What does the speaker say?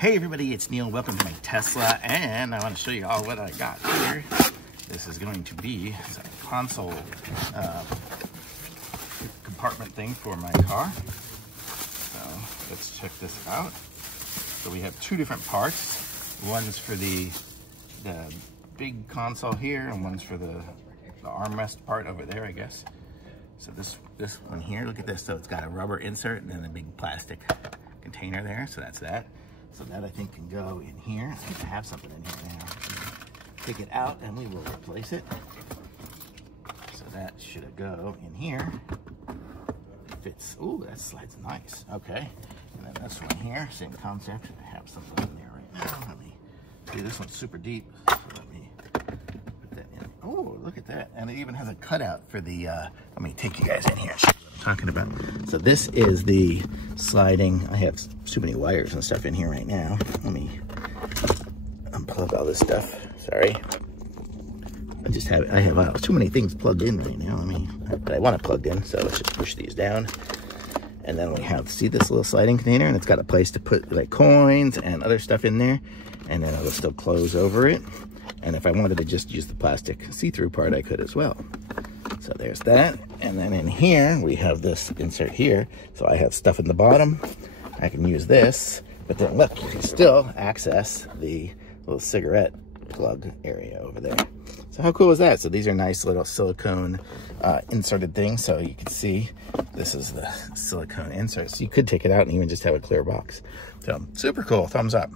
Hey everybody, it's Neil. Welcome to my Tesla, and I want to show you all what I got here. This is going to be a console compartment thing for my car. So let's check this out. So we have two different parts. One's for the big console here, and one's for the armrest part over there, I guess. So this one here, look at this. So it's got a rubber insert and then a big plastic container there. So that's that. So that I think can go in here. I think I have something in here now. Take it out and we will replace it. So that should go in here. It fits. Ooh, that slides nice. Okay. And then this one here, same concept. I have something in there right now. Let me see. This one's super deep. So let me put that in. Oh, look at that. And it even has a cutout for the, let me take you guys in here. Talking about. So this is the sliding. I have too many wires and stuff in here right now. Let me unplug all this stuff. Sorry. I have too many things plugged in right now. But I want it plugged in, so let's just push these down. And then we have, see this little sliding container, and it's got a place to put like coins and other stuff in there, and then it'll still close over it. And if I wanted to just use the plastic see-through part, I could as well. So there's that. And then in here, we have this insert here. So I have stuff in the bottom. I can use this, but then look, you can still access the little cigarette plug area over there. So how cool is that? So these are nice little silicone inserted things. So you can see this is the silicone insert. So you could take it out and even just have a clear box. So super cool, thumbs up.